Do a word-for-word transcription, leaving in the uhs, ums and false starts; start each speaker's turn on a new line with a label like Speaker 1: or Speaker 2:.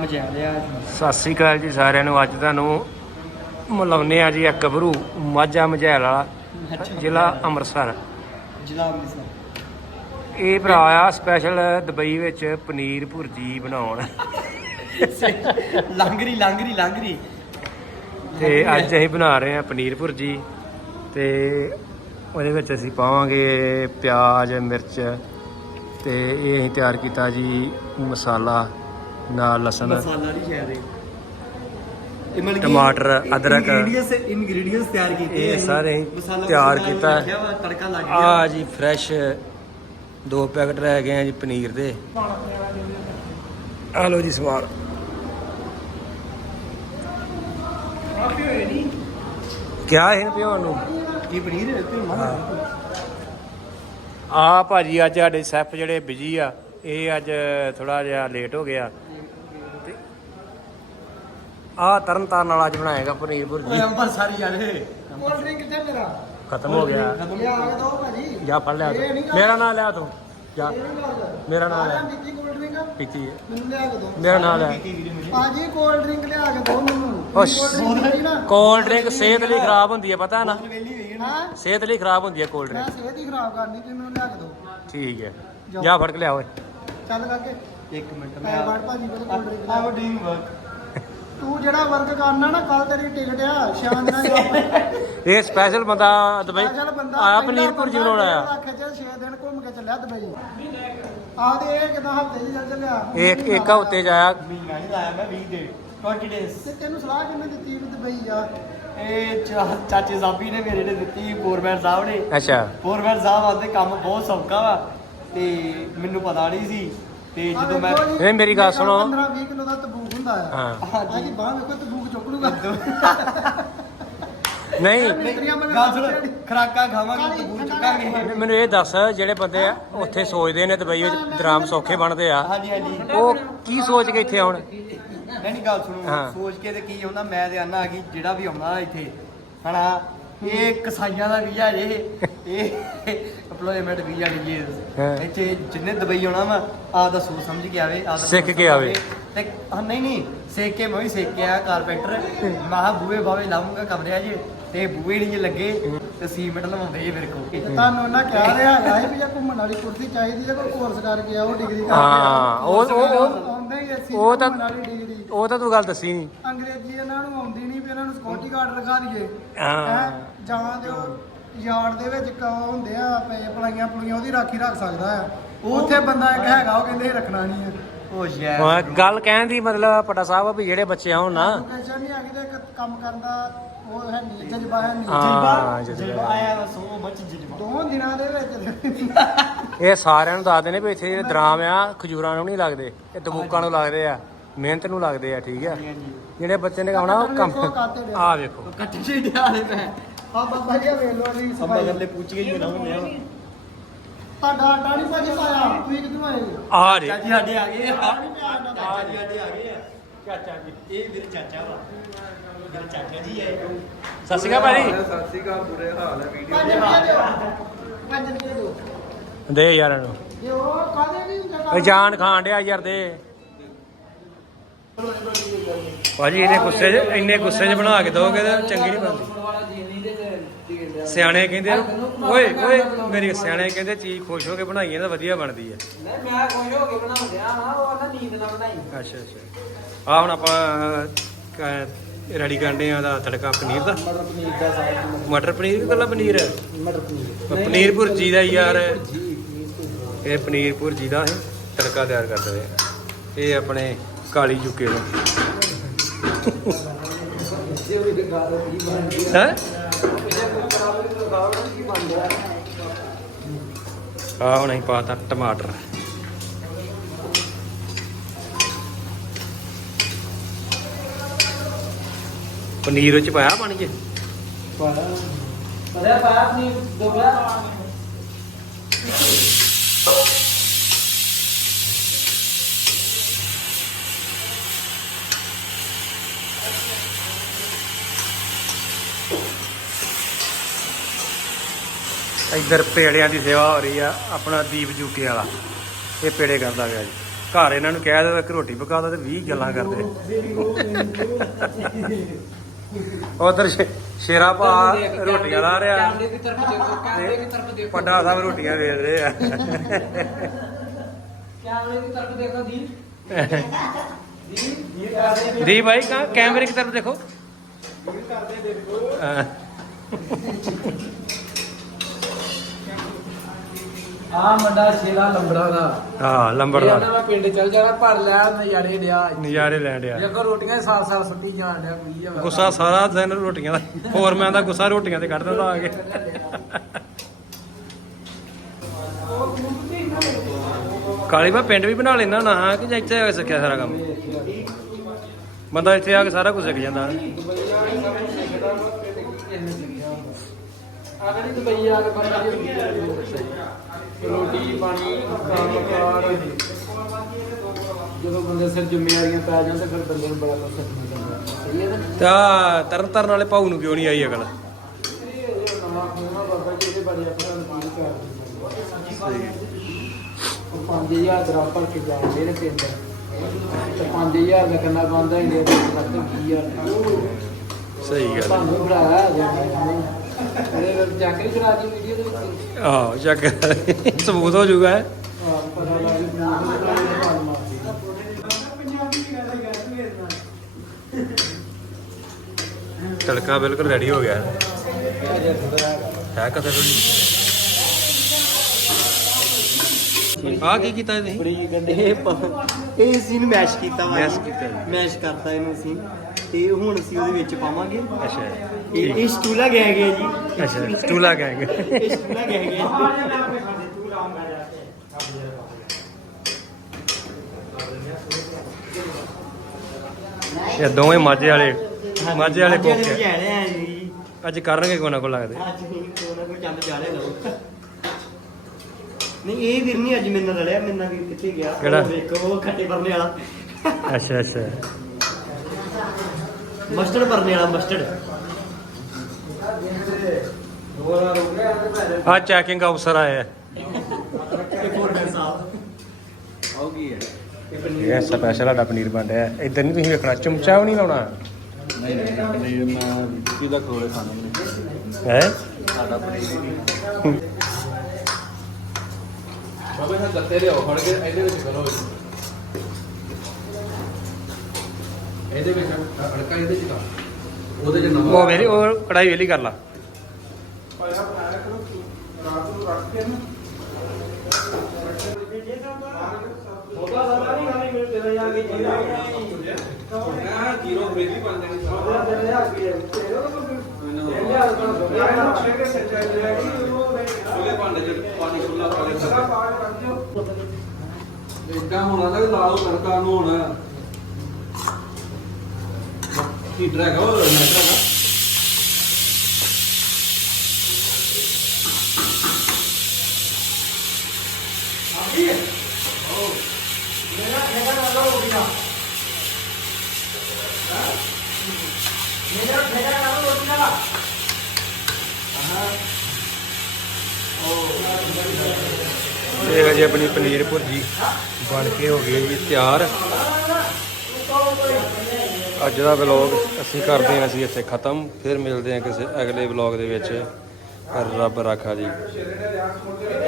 Speaker 1: ਮਜਾ ਲਿਆ।
Speaker 2: ਸਤਿ ਸ਼੍ਰੀ ਅਕਾਲ ਜੀ ਸਾਰਿਆਂ ਨੂੰ। ਅੱਜ ਤੁਹਾਨੂੰ ਮਿਲਾਉਂਦੇ ਆ ਜੀ ਇੱਕ ਗੱਭਰੂ ਮਾਝਾ ਮਝੈਲ ਵਾਲਾ, ਜ਼ਿਲ੍ਹਾ ਅੰਮ੍ਰਿਤਸਰ।
Speaker 1: ਜ਼ਿਲ੍ਹਾ ਅੰਮ੍ਰਿਤਸਰ।
Speaker 2: ਇਹ ਭਰਾ ਆ ਸਪੈਸ਼ਲ ਦੁਬਈ ਵਿੱਚ ਪਨੀਰ ਭੁਰਜੀ ਬਣਾਉਣ।
Speaker 1: ਲਾਂਗਰੀ ਲਾਂਗਰੀ ਲਾਂਗਰੀ
Speaker 2: ਤੇ ਅੱਜ ਅਸੀਂ ਬਣਾ ਰਹੇ ਹਾਂ ਪਨੀਰ ਭੁਰਜੀ, ਤੇ ਉਹਦੇ ਵਿੱਚ ਅਸੀਂ ਪਾਵਾਂਗੇ ਪਿਆਜ਼ ਮਿਰਚ, ਤੇ ਇਹ ਅਸੀਂ ਤਿਆਰ ਕੀਤਾ ਜੀ ਮਸਾਲਾ ਨਾਲ ਲਸਣ,
Speaker 1: ਮਸਾਲਾ ਨਹੀਂ ਸ਼ਾਇਦ ਇਹ
Speaker 2: ਟਮਾਟਰ, ਅਦਰਕ,
Speaker 1: ਇੰਗਰੀਡੀਅੰਟਸ ਇੰਗਰੀਡੀਅੰਟਸ ਤਿਆਰ ਕੀਤੇ
Speaker 2: ਇਹ ਸਾਰੇ ਅਸੀਂ ਤਿਆਰ ਕੀਤਾ।
Speaker 1: ਤੜਕਾ ਲੱਗ ਗਿਆ
Speaker 2: ਆ ਜੀ ਫਰੈਸ਼ ਦੋ ਪੈਕਟ ਰਹਿ ਗਏ ਆ ਜੀ ਪਨੀਰ ਦੇ। ਆ ਲਓ ਜੀ ਸਵਾਦ। ਕਿਆ ਇਹ ਪਿਓ ਨੂੰ
Speaker 1: ਕੀ ਪਨੀਰ
Speaker 2: ਆ ਭਾਜੀ ਅੱਜ ਸਾਡੇ ਸ਼ੈਫ ਜਿਹੜੇ ਬਿਜੀ ਆ, ਇਹ ਅੱਜ ਥੋੜਾ ਜਿਹਾ ਲੇਟ ਹੋ ਗਿਆ। ਤੇ ਆ ਤਰਨ ਤਾਰਨ ਵਾਲਾ ਅੱਜ ਬਣਾਏਗਾ ਪਨੀਰ ਭੁਰਜੀ।
Speaker 1: ਅੰਬਰ ਸਾਰੀ ਯਾਰ ਕੋਲਡ ਡਰਿੰਕ ਕਿੱਥੇ ਮੇਰਾ
Speaker 2: ਖਤਮ ਹੋ ਗਿਆ।
Speaker 1: ਲਿਆ ਕੇ ਦੋ ਭਾਜੀ।
Speaker 2: ਜਾ ਫੜ ਲਿਆ ਤੂੰ, ਮੇਰਾ ਨਾਂ ਲਿਆ ਤੂੰ। ਜਾ ਮੇਰਾ ਨਾਂ ਲਿਆ।
Speaker 1: ਪੀਤੀ ਕੋਲਡ ਡਰਿੰਕ
Speaker 2: ਪੀਤੀ ਹੈ,
Speaker 1: ਮੈਨੂੰ ਲਿਆ ਕੇ ਦੋ।
Speaker 2: ਮੇਰਾ ਨਾਂ ਲਿਆ
Speaker 1: ਭਾਜੀ ਕੋਲਡ ਡਰਿੰਕ ਲਿਆ ਕੇ ਦੋ ਮੈਨੂੰ।
Speaker 2: ਕੋਲਡ ਡਰਿੰਕ ਸਿਹਤ ਲਈ ਖਰਾਬ ਹੁੰਦੀ ਹੈ, ਪਤਾ ਨਾ।
Speaker 1: ਹਾਂ
Speaker 2: ਸਿਹਤ ਲਈ ਖਰਾਬ ਹੁੰਦੀ ਹੈ ਕੋਲਡ
Speaker 1: ਮੈਂ
Speaker 2: ਡਰਿੰਕ।
Speaker 1: ਸਿਹਤ ਹੀ ਖਰਾਬ ਕਰਨੀ, ਤੁਸੀਂ ਮੈਨੂੰ ਲਿਆ ਕੇ ਦੋ।
Speaker 2: ਠੀਕ ਹੈ, ਜਾ ਫੜ ਕੇ ਲਿਆ ਓਏ।
Speaker 1: ਚੱਲ ਕਰਕੇ ਇੱਕ ਮਿੰਟ ਮੈਂ ਬਾੜ ਭਾਜੀ ਕੋਲ ਕੋਲਡ ਡਰਿੰਕ ਆਓ ਡਰਿੰਕ ਵਰਕ। ਤੂੰ ਜਿਹੜਾ ਵਰਕ ਕਰਨਾ ਨਾ, ਕੱਲ ਤੇਰੀ ਟਿਕਟ ਆ ਸ਼ਾਮ ਨਾਲ।
Speaker 2: ਇਹ ਸਪੈਸ਼ਲ ਬੰਦਾ ਦੁਬਈ
Speaker 1: ਸਪੈਸ਼ਲ ਬੰਦਾ
Speaker 2: ਆਇਆ ਪਨੀਰ ਭੁਰਜੀ ਬਣਾਉਣ ਆਇਆ।
Speaker 1: ਲੱਖ ਚ ਛੇ ਦਿਨ ਘੁੰਮ ਕੇ ਚੱਲਿਆ ਦੁਬਈ। ਆਹ ਇਹ ਕਿਦਾਂ ਹਫਤੇ ਜੀ ਚੱਲ ਚੱਲਿਆ।
Speaker 2: ਇੱਕ ਇੱਕ ਹਫ਼ਤੇ ਚ ਆਇਆ।
Speaker 1: ਮਹੀਨਾ ਨਹੀਂ ਲਾਇਆ ਮੈਂ, ਵੀਹ ਦੇ ਵੀਹ ਡੇਜ਼। ਤੇ ਤੈਨੂੰ ਸਲਾਹ ਕਿੰਨੇ ਦਿੱਤੀ ਵੀ ਦੁਬਈ ਜਾ? ਇਹ ਚਾ- ਚਾਚੇ ਸਾਬੀ ਨੇ ਮੇਰੇ ਨੇ ਦਿੱਤੀ, ਫੋਰਮੈਨ ਸਾਹਿਬ ਨੇ।
Speaker 2: ਅੱਛਾ,
Speaker 1: ਫੋਰਮੈਨ ਸਾਹਿਬ ਆਂਦੇ ਕੰਮ ਬਹੁਤ ਸੌਖਾ ਵਾ, ਤੇ ਮੈਨੂੰ ਪਤਾ ਨਹੀਂ ਸੀ। ਤੇ ਜਦੋਂ ਮੈਂ
Speaker 2: ਇਹ ਮੇਰੀ ਗੱਲ ਸੁਣੋ।
Speaker 1: ਪੰਦਰਾਂ ਵੀਹ ਕਿਲੋ ਦਾ ਤਬੂਕ ਹੁੰਦਾ ਆ।
Speaker 2: ਹਾਂ
Speaker 1: ਹਾਂਜੀ ਬਾਹ ਵੇਖੋ ਤਬੂਕ ਚੁੱਕ ਲੂਗਾ।
Speaker 2: ਨਹੀਂ
Speaker 1: ਗੱਲ ਸੁਣ, ਖਰਾਕਾਂ ਖਾਵਾਂਗੇ ਤਬੂਕ ਚੁੱਕਾਂਗੇ।
Speaker 2: ਮੈਨੂੰ ਇਹ ਦੱਸ, ਜਿਹੜੇ ਬੰਦੇ ਆ ਉੱਥੇ ਸੋਚਦੇ ਨੇ ਦੁਬਈ ਵਿੱਚ ਦਰਾਮ ਸੌਖੇ ਬਣਦੇ ਆ,
Speaker 1: ਹਾਂਜੀ ਹਾਂਜੀ
Speaker 2: ਉਹ ਕੀ ਸੋਚ ਕੇ ਇੱਥੇ ਆਉਣ?
Speaker 1: ਨਹੀਂ ਨਹੀਂ ਗੱਲ ਸੁਣੋ,
Speaker 2: ਹਾਂ।
Speaker 1: ਸੋਚ ਕੇ ਤੇ ਕੀ ਹੁੰਦਾ, ਮੈਂ ਤੇ ਆਨਾ ਕਿ ਜਿਹੜਾ ਵੀ ਆਉਂਦਾ ਇੱਥੇ ਹਨਾ, ਇਹ ਕਸਾਈਆਂ ਦਾ ਵੀਜ਼ਾ ਜੇ, ਇਹ ਐਮਪਲੋਇਮੈਂਟ ਵੀਜ਼ਾ ਨਹੀਂ
Speaker 2: ਹਾਂ।
Speaker 1: ਜੇ। ਇੱਥੇ ਜਿੰਨੇ ਦੁਬਈ ਆਉਣਾ ਵਾ, ਆਪਦਾ ਸੋਚ ਸਮਝ ਕੇ ਆਵੇ, ਆਪਦਾ
Speaker 2: ਸਿੱਖ ਕੇ ਆਵੇ।
Speaker 1: ਤੇ ਹਾਂ, ਨਹੀਂ ਨਹੀਂ ਸਿੱਖ ਕੇ ਮੈਂ ਵੀ ਸਿੱਖ ਕੇ ਆਇਆ ਕਾਰਪੈਂਟਰ। ਮੈਂ ਬੂਹੇ ਬਾਵੇ ਲਾਉਂਗਾ ਕਮਰਿਆਂ 'ਚ, ਤੇ ਬੂਹੇ ਨਹੀਂ ਜੇ ਲੱਗੇ ਤੇ ਸੀਮੈਂਟ ਲਵਾਉਂਦੇ ਜੇ ਮੇਰੇ ਕੋਲ। ਤੁਹਾਨੂੰ ਉਹਨਾਂ ਕਿਹਾ ਰਿਹਾ ਹੈਗਾ ਵੀ ਜੇ ਘੁੰਮਣ ਵਾਲੀ ਕੁਰਸੀ ਚਾਹੀਦੀ ਹੈ, ਕੋਈ ਕੋਰਸ ਕਰਕੇ ਆਓ, ਡਿਗਰੀ ਕਰਕੇ
Speaker 2: ਹਾਂ, ਉਹ ਉਹ
Speaker 1: ਆਉਂਦਾ ਹੀ ਅਸੀਂ
Speaker 2: ਉਹ ਤਾਂ-
Speaker 1: ਘੁੰਮਣ ਵਾਲੀ ਡਿਗਰੀ।
Speaker 2: ਉਹ ਤਾਂ ਤੂੰ ਗੱਲ ਦੱਸੀ ਨਹੀਂ।
Speaker 1: ਅੰਗਰੇਜ਼ੀ ਇਹਨਾਂ ਨੂੰ ਆਉਂਦੀ ਨਹੀਂ, ਵੀ ਇਹਨਾਂ ਨੂੰ ਸਿਕਿਉਰਿਟੀ ਗਾਰਡ ਰਖਾ ਦਈਏ।
Speaker 2: ਹਾਂ।
Speaker 1: ਹੈਂ? ਜਾਂ ਤੇ ਉਹ ਯਾਰਡ ਦੇ ਵਿੱਚ ਕ ਹੁੰਦੇ ਆ ਪਏ ਪਲਾਈਆਂ ਪਲੂਈਆਂ, ਉਹਦੀ ਰਾਖੀ ਰੱਖ ਸਕਦਾ ਆ। ਉੱਥੇ ਬੰਦਾ ਇੱਕ ਹੈਗਾ, ਉਹ ਕਹਿੰਦੇ ਰੱਖਣਾ ਨਹੀਂ ਹੈ। ਉਹ ਯਾਰ
Speaker 2: ਹਾਂ, ਗੱਲ ਕਹਿਣ ਦੀ ਮਤਲਬ ਪਟਾ ਸਾਹਿਬ ਵੀ ਜਿਹੜੇ ਬੱਚੇ ਆਉਣ ਨਾ,
Speaker 1: ਲੋਕੇਸ਼ਨ ਨਹੀਂ ਹੈਗੀ ਤੇ ਇੱਕ ਕੰਮ ਕਰਨ ਦਾ ਉਹ ਹੈ ਨਹੀਂ, ਜਜ਼ਬਾ ਹੈ ਨਹੀਂ।
Speaker 2: ਹਾਂ,
Speaker 1: ਜਜ਼ਬਾ
Speaker 2: ਜਜ਼ਬਾ।
Speaker 1: ਆਇਆ ਵਾ ਸੋ ਮੱਚ ਜਜ਼ਬਾ। ਦੋ ਦਿਨਾਂ ਦੇ ਵਿੱਚ
Speaker 2: ਇਹ ਸਾਰਿਆਂ ਨੂੰ ਦੱਸਦੇ ਨੇ ਵੀ ਇੱਥੇ ਜਿਹੜੇ ਦਰਾਮ ਆ ਖਜੂਰਾਂ ਨੂੰ ਨਹੀਂ ਲੱਗਦੇ, ਇਹ ਦਬੂਕਾਂ ਨੂੰ ਲੱਗਦੇ ਆ, ਮਿਹਨਤ ਨੂੰ ਲੱਗਦੇ ਆ। ਠੀਕ ਆ, ਜਿਹੜੇ ਬੱਚੇ ਨੇ ਆਉਣਾ ਉਹ ਕੰਮ। ਆ ਵੇਖੋ
Speaker 1: ਕੱਟੇ ਛੇੜਿਆ ਵਾਲੇ ਪੈ ਆ ਬਾਬਾ ਜੀ ਵੇਖ ਲੋ ਅਸੀਂ ਸਭ ਗੱਲੇ ਪੁੱਛ ਕੇ ਹੀ ਬਣਾਉਂਦੇ ਆ। ਤੁਹਾਡਾ ਆਟਾ ਨਹੀਂ ਭਾਜੀ ਪਾਇਆ, ਤੁਸੀਂ ਕਿੱਥੋਂ ਆਏ?
Speaker 2: ਆ ਜੀ
Speaker 1: ਚਾਚੀ ਸਾਡੇ ਆ ਗਏ ਆ।
Speaker 2: ਆ
Speaker 1: ਚਾਚੀ ਸਾਡੇ ਆ ਗਏ ਆ। ਚਾਚਾ ਜੀ ਇਹ ਮੇਰੇ ਚਾਚਾ ਵਾ, ਮੇਰੇ ਚਾਚਾ ਜੀ ਆਏ।
Speaker 2: ਸਤਿ ਸ਼੍ਰੀ ਅਕਾਲ ਭਾਜੀ।
Speaker 3: ਸਤਿ ਸ਼੍ਰੀ ਅਕਾਲ। ਬੁਰੇ ਹਾਲ ਹੈ ਵੀਡੀਓ
Speaker 1: ਪੰਜ ਰੁਪਏ ਦਿਓ, ਪੰਜ ਰੁਪਏ ਦਿਓ।
Speaker 2: ਦੇ ਯਾਰ ਨੂੰ
Speaker 1: ਇਹ ਉਹ ਕਾਹਦੇ ਨਹੀਂ ਹੁੰਦਾ
Speaker 2: ਇਹ ਜਾਨ ਖਾਣ ਡਿਆ ਯਾਰ, ਦੇ ਭਾਜੀ। ਇਹਨੇ ਗੁੱਸੇ 'ਚ ਇੰਨੇ ਗੁੱਸੇ 'ਚ ਬਣਾ ਕੇ ਦੋਗੇ ਤਾਂ ਚੰਗੀ ਨਹੀਂ ਬਣਦੀ। ਸਿਆਣੇ ਕਹਿੰਦੇ ਓਏ ਓਏ ਮੇਰੀ ਸਿਆਣੇ ਕਹਿੰਦੇ ਚੀਜ਼ ਖੁਸ਼ ਹੋ ਕੇ ਬਣਾਈਏ ਤਾਂ ਵਧੀਆ ਬਣਦੀ ਹੈ।
Speaker 1: ਨਹੀਂ ਮੈਂ ਖੁਸ਼ ਹੋ ਕੇ ਬਣਾਉਂਦਿਆ ਹਾਂ, ਉਹ ਨਾ ਨੀਂਦ ਨਾਲ ਬਣਾਈ।
Speaker 2: ਅੱਛਾ ਅੱਛਾ। ਆ ਹੁਣ ਆਪਾਂ ਰੈਡੀ ਕਰਦੇ ਆ ਦਾ ਤੜਕਾ ਪਨੀਰ ਦਾ।
Speaker 1: ਮਟਰ ਪਨੀਰ ਦਾ ਸਾਗ,
Speaker 2: ਮਟਰ ਪਨੀਰ ਕਿ ਕੱਲਾ ਪਨੀਰ ਹੈ?
Speaker 1: ਮਟਰ ਪਨੀਰ
Speaker 2: ਪਨੀਰ ਭੁਰਜੀ ਦਾ ਯਾਰ, ਇਹ ਪਨੀਰ ਭੁਰਜੀ ਦਾ ਇਹ ਤੜਕਾ ਤਿਆਰ ਕਰਦਾ ਹੈ। ਇਹ ਆਪਣੇ ਕਾਲੀ ਜੁਕੇ ਦਾ ਹੈ। ਆ ਹੁਣ ਅਸੀਂ ਪਾਤਾ ਟਮਾਟਰ, ਪਨੀਰ ਵਿੱਚ ਪਾਇਆ ਪਾਣੀ 'ਚ।
Speaker 1: ਪਾਇਆ ਪਾਇਆ ਪਨੀਰ ਡੋਬਿਆ।
Speaker 2: ਇੱਧਰ ਪੇੜਿਆਂ ਦੀ ਸੇਵਾ ਹੋ ਰਹੀ ਆ। ਆਪਣਾ ਦੀਪ ਜੂਕੇ ਵਾਲਾ ਇਹ ਪੇੜੇ ਕਰਦਾ ਪਿਆ ਜੀ। ਘਰ ਇਹਨਾਂ ਨੂੰ ਕਹਿ ਦਿਓ ਇੱਕ ਰੋਟੀ ਪਕਾ ਦੋ ਤੇ ਵੀਹ ਗੱਲਾਂ ਕਰਦੇ ਉਧਰ ਸ਼ੇਰਾ ਭਾ ਰੋਟੀਆਂ ਲਾ ਰਿਹਾ
Speaker 4: ਕੈਮਰੇ ਦੀ ਤਰਫ ਦੇਖੋ ਕੈਮਰੇ ਦੀ ਤਰਫ ਦੇਖੋ
Speaker 2: ਪੱਡਾ ਸਾਹਿਬ ਰੋਟੀਆਂ ਵੇਚ ਰਹੇ ਆ
Speaker 4: ਕੈਮਰੇ ਦੀ ਤਰਫ ਦੇਖੋ ਦੀ
Speaker 2: ਦੀ ਭਾਈ ਕਹਾਂ कैमरे की तरफ देखो
Speaker 4: ਆ ਮੁੰਡਾ ਸ਼ੇਰਾ ਲੰਬੜਾ ਦਾ
Speaker 2: ਹਾਂ ਲੰਬੜਦਾਰ
Speaker 4: ਇਹਨਾਂ ਦਾ ਪਿੰਡ ਚੱਲ ਜਾਣਾ ਭਰ ਲੈ ਨਜ਼ਾਰੇ ਲਿਆ
Speaker 2: ਨਜ਼ਾਰੇ ਲੈਣ ਡਿਆ
Speaker 4: ਦੇਖੋ ਰੋਟੀਆਂ ਸਾਫ ਸਾਫ ਸੁੱਟੀ ਜਾਣ ਡਿਆ ਕੋਈ ਆ
Speaker 2: ਗੁੱਸਾ ਸਾਰਾ ਦਿਨ ਰੋਟੀਆਂ ਦਾ ਫੋਰਮੈਨ ਦਾ ਗੁੱਸਾ ਰੋਟੀਆਂ ਤੇ ਕੱਢ ਦਿੰਦਾ ਆ ਕੇ ਕਾਲੀ ਬਾ ਪਿੰਡ ਵੀ ਬਣਾ ਲੈਣਾ ਨਾ ਹਾਂ ਕਿ ਜਾਂ ਇੱਥੇ ਆ ਕੇ ਸਿੱਖਿਆ ਸਾਰਾ ਕੰਮ ਬੰਦਾ ਇੱਥੇ ਆ ਕੇ ਸਾਰਾ ਕੁਝ ਸਿੱਖ ਜਾਂਦਾ
Speaker 4: ਆਗੜੀ ਦੁਬਈ ਆ ਕੇ ਬੰਦਾ ਰੋਟੀ ਪਾਣੀ ਕੰਮਕਾਰ ਜਦੋਂ ਬੰਦੇ ਸਿਰ ਜ਼ਿੰਮੇਵਾਰੀਆਂ ਪੈ ਜਾਣ ਤੇ ਫਿਰ ਬੰਦੇ ਨੂੰ ਬੜਾ ਕੁਝ ਸਿੱਖਣਾ ਪੈਂਦਾ ਸਹੀ ਹੈ ਨਾ
Speaker 2: ਤਾਂ ਤਰਨ ਤਾਰਨ ਵਾਲੇ ਭਾਊ ਨੂੰ ਕਿਉਂ ਨਹੀਂ ਆਈ ਅਕਲ
Speaker 4: ਇਹ ਨਵਾਂ ਖੋਣਾ ਬਾਬਾ ਜੀ ਇਹਦੇ ਬਾਰੇ ਆਪਾਂ ਨੂੰ ਕੀ ਕਰਦੇ ਉਹ ਪੰਜ ਹਜ਼ਾਰ ਦਾ ਭਰ ਕੇ ਜਾਂਦੇ ਨੇ ਪਿੰਡ ਤੇ ਪੰਜ ਹਜ਼ਾਰ ਦਾ ਕਰਨਾ ਬੰਦਾ ਇੰਡੀਆ ਦੇ ਵਿੱਚ ਵੀਹ ਹਜ਼ਾਰ
Speaker 2: ਸਹੀ ਗੱਲ
Speaker 4: ਤੁਹਾਨੂੰ ਭਰਾਇਆ ਅਰੇ ਜਾਕਰੀ ਕਰਾ ਦੀ ਵੀਡੀਓ ਦੇ ਵਿੱਚ
Speaker 2: ਆਹ ਚੱਕ ਸਬੂਤ ਹੋ ਜਾਊਗਾ
Speaker 4: ਆਹ ਪਤਾ ਲੱਗ ਗਿਆ
Speaker 2: ਤੜਕਾ ਬਿਲਕੁਲ ਰੈਡੀ ਹੋ ਗਿਆ ਹੈ ਕਦੇ ਆ ਕੀ ਕੀਤਾ ਤੁਸੀਂ
Speaker 1: ਬੜੀ ਗੰਦੇ ਇਹ ਪ- ਇਹ ਸੀ ਨੂੰ ਮੈਸ਼ ਕੀਤਾ ਵਾ
Speaker 2: Mash ਕੀਤਾ ਜੀ।
Speaker 1: ਮੈਸ਼ ਕਰਤਾ ਇਹਨੂੰ ਅਸੀਂ ਤੇ ਹੁਣ ਅਸੀਂ ਉਹਦੇ ਵਿੱਚ ਪਾਵਾਂਗੇ
Speaker 2: ਅੱਛਾ
Speaker 1: ਇਹ ਇਹ ਸਟੂਲਾ ਗਿਆ ਗਿਆ ਜੀ
Speaker 2: ਅੱਛਾ ਸਟੂਲਾ ਗੈਂਗ
Speaker 1: ਇਹ ਸਟੂਲਾ ਗਿਆ ਗਿਆ
Speaker 2: ਇਹ ਦੋਵੇਂ ਮਾਝੇ ਵਾਲੇ ਮਾਝੇ ਵਾਲੇ ਕੋਕੇ
Speaker 1: ਜਾਣੇ ਆ ਜੀ
Speaker 2: ਅੱਜ ਕਰਨਗੇ ਕੋਈ ਨਾ ਕੋਈ ਲੱਗਦੇ
Speaker 1: ਅੱਜ ਨਹੀਂ ਕੋਈ ਨਾ ਕੋਈ ਚੰਦ ਚਾੜੇ ਲਓ ਨਹੀਂ ਇਹ ਵੀਰ ਨਹੀਂ ਅੱਜ ਮੇਰੇ ਨਾਲ ਲੜਿਆ ਮੇਰੇ ਨਾਲ ਵੀਰ ਕਿੱਥੇ ਗਿਆ
Speaker 2: ਕਿਹੜਾ?
Speaker 1: ਉਹ ਵੇਖੋ ਉਹ ਖੱਟੇ ਭਰਨੇ ਵਾਲਾ
Speaker 2: ਅੱਛਾ ਅੱਛਾ
Speaker 1: ਮਸਟਰਡ ਭਰਨੇ ਵਾਲਾ ਮਸਟਰਡ
Speaker 2: ਆ ਚੈਕਿੰਗ ਅਫਸਰ ਆਏ ਆ
Speaker 3: ਆਉ ਕੀ ਹੈ
Speaker 2: ਇਹ ਸਪੈਸ਼ਲ ਸਾਡਾ ਪਨੀਰ ਬਣ ਰਿਹਾ ਇਦਾਂ ਨਹੀਂ ਤੁਸੀਂ ਵੇਖਣਾ ਚਮਚਾ ਵੀ ਨਹੀਂ ਲਾਉਣਾ
Speaker 3: ਨਹੀਂ ਨਹੀਂ ਪਨੀਰ ਮੈਂ ਕਿਹਦਾ ਖੋਲੇ ਖਾਣੇ
Speaker 2: ਹੈ
Speaker 3: ਸਾਡਾ ਪਨੀਰ ਬਾਬਾ ਜੀ ਗੱਤੇ ਲਿਆਓ ਫੜ ਕੇ ਇਹਦੇ ਵਿੱਚ ਕਰੋ ਇਹਦੇ ਵਿੱਚ ਅੜਕਾ ਇਹਦੇ ਚ ਕਰ ਉਹਦੇ ਚ ਨਮਕ
Speaker 2: ਉਹ ਮੇਰੀ ਉਹ ਕੜਾਈ ਵੇਲੀ ਕਰ ਲਾ
Speaker 3: ਜੀਰੋ ਬ੍ਰੇਦੀ ਬਣ ਜਾਣੀ ਉਹਦੇ ਭਾਂਡੇ ਚ ਪਾਣੀ ਖੁੱਲਾ ਪਾ ਦੇ ਇਦਾਂ ਹੋਣਾ ਤਾਂ ਲਾਓ ਤੜਕਾ ਨੂੰ ਹੁਣ ਹੀਟਰ ਹੈਗਾ ਉਹ ਨੈਟ ਹੈਗਾ
Speaker 2: ਇਹ ਜੀ ਆਪਣੀ ਪਨੀਰ ਭੁਰਜੀ ਬਣ ਕੇ ਹੋ ਗਈ ਜੀ ਤਿਆਰ ਅੱਜ ਦਾ ਵਲੌਗ ਅਸੀਂ ਕਰਦੇ ਹਾਂ ਅਸੀਂ ਇੱਥੇ ਖਤਮ ਫਿਰ ਮਿਲਦੇ ਹਾਂ ਕਿਸੇ ਅਗਲੇ ਵਲੌਗ ਦੇ ਵਿੱਚ ਰੱਬ ਰਾਖਾ ਜੀ।